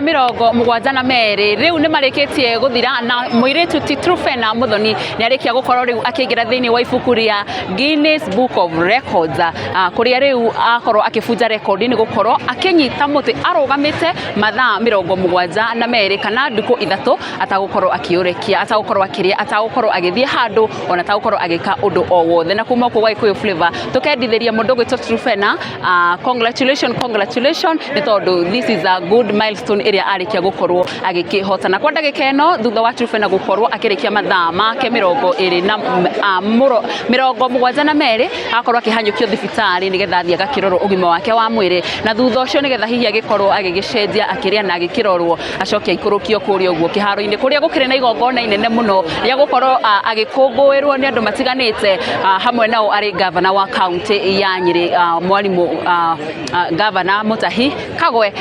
mathaa mirongo mugwanja na meri riu ni marikitie guthira na muiritu ti Truphena Muthoni ni arikia gukorwo riu akiingira thiini wa ibuku ria Guinness Book of Records kuria riu akorwo akibunja record ni gukorwo akinyita muti arugamite mathaa mirongo mugwanja na meri kana nduku ithatu atagukorwo akiurekia atagukorwo akiria atagukorwo agithie handu ona atagukorwo agika undu o wothe na kuma ku Gikuyu Flavor tukendithiria mundu gwitwo Truphena congratulations ni tondu this is a good milestone area arikia gukorwo agikihotana kwa ndagika eno thutha wa Truphena gukorwo akirikia mathaa make mirongo iri na mirongo mugwanja na meri akorwo akihanyukio thibitari nigetha athie agakirorwo ugima wake wa mwiri na thutha ucio nigetha hihi agikorwo agigicenjia akiria na agikirorwo acokia ikurukio kuria uguo kiharo-ini kuria gukire na igongona inene muno ria gukorwo agikungwirwo ni andu matiganite hamwe nao ari governor wa county ya Nyeri mwalimu governor Mutahi Kagwe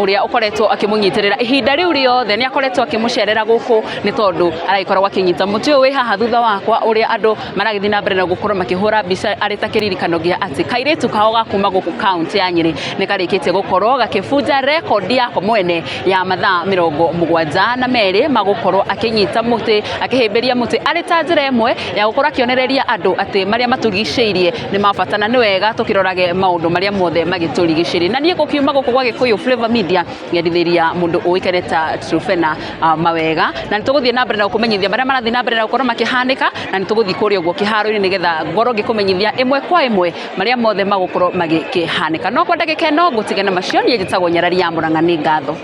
uria ukoretwo akimunyitirira ihinda riu riothe ni akoretwo akimucerera guku ni tondu aragikorwo akinyita muti uyu wi haha thutha wakwa uria andu maragithii na mbere na gukorwo makihura mbica ari ta kiririkano gia ati kairitu kao gakuma guku county ya Nyeri ni karikitie gukorwo gakibunja record yako mwene ya mathaa mirongo mugwanja na meri magukorwo akinyita muti akihimberia muti ari ta njira imwe ya gukorwo akionereria andu ati maria matugiceirie ni mabatana ni wega tukirorage maundu maria mothe magiturigicirie na nie gukiuma guku gwa Gikuyu Flavor Media ngedithiria mundu uikareta Truphena mawega na nituguthie na mbere na kumenyithia maria marathie na mbere na gukorwo makihanika na nituguthie kuria uguo kiharo-ini nigetha ngoro ngikumenyithia imwe kwa imwe maria mothe magukorwo magikihanika no kwa ndagika eno gutigana macio nie njitagwo Nyarari ya Murang'a ni ngatho.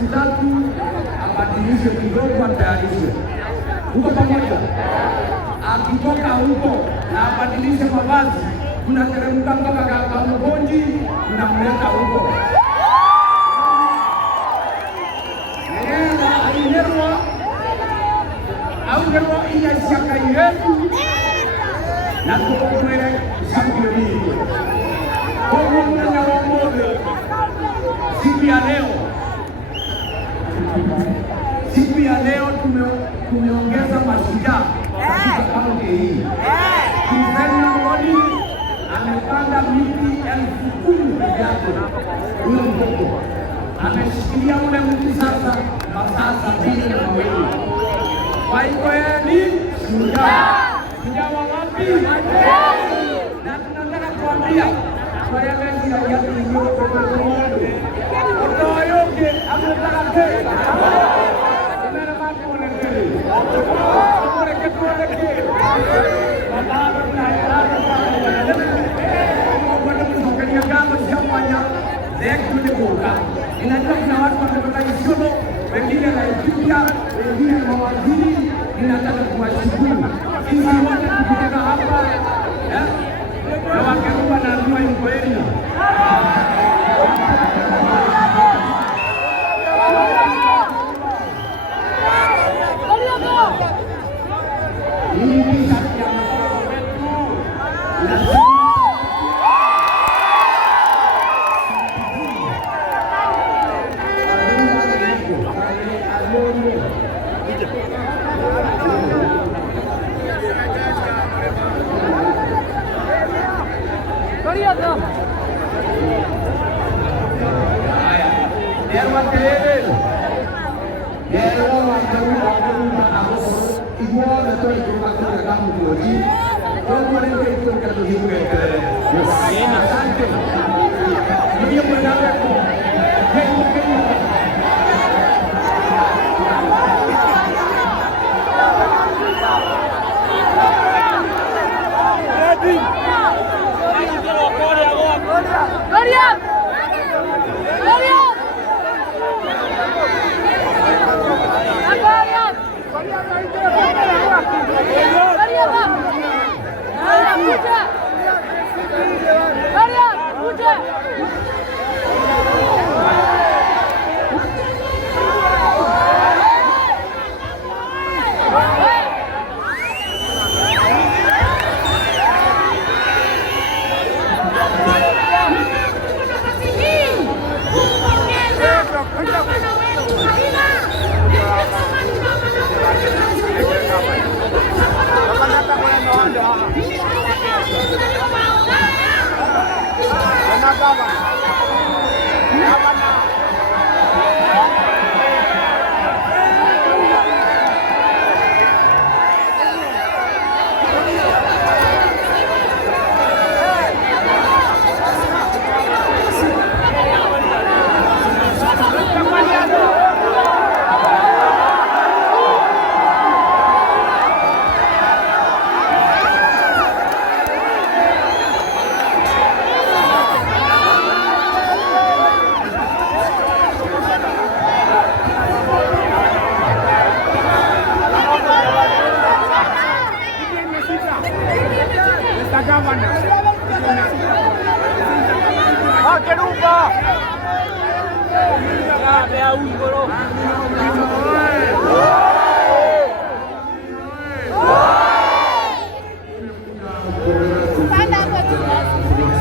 siku 3 abadilishe kidogo, atayarishe huko pamoja. Akitoka huko na abadilishe mavazi, tunateremka mpaka Kamugonji, tunamleta huko. Nenda alinerwa au nerwa iya shaka yetu na tukomwele shambio hili. Kwa mwana wa mobe siku ya leo tumeongeza mashujaa katika kaunti hii. Mzee Mwani amepanda miti 10,000 yake huyo mtoto ameshikilia ule mti sasa masaa 72. Kwa hivyo yeye ni shujaa. Shujaa wa wapi? Na tunataka kuambia kwa yale ya otoyoke ametaka tena inajua kuna watu wametoka Isiolo, wengine na Ethiopia, wengine na mawaziri. Ninataka kuwashukuru sisi wote tukitoka hapa na Wakeruba na Arua Ingoeria.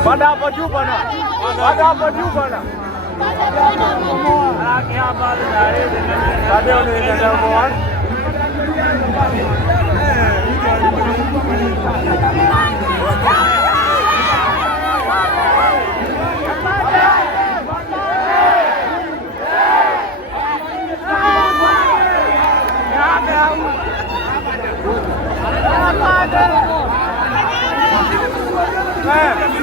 Pada apa juu bana? Pada apa juu bana? Akhirnya apa dari dengan tadi oleh dengan kawan. Hey!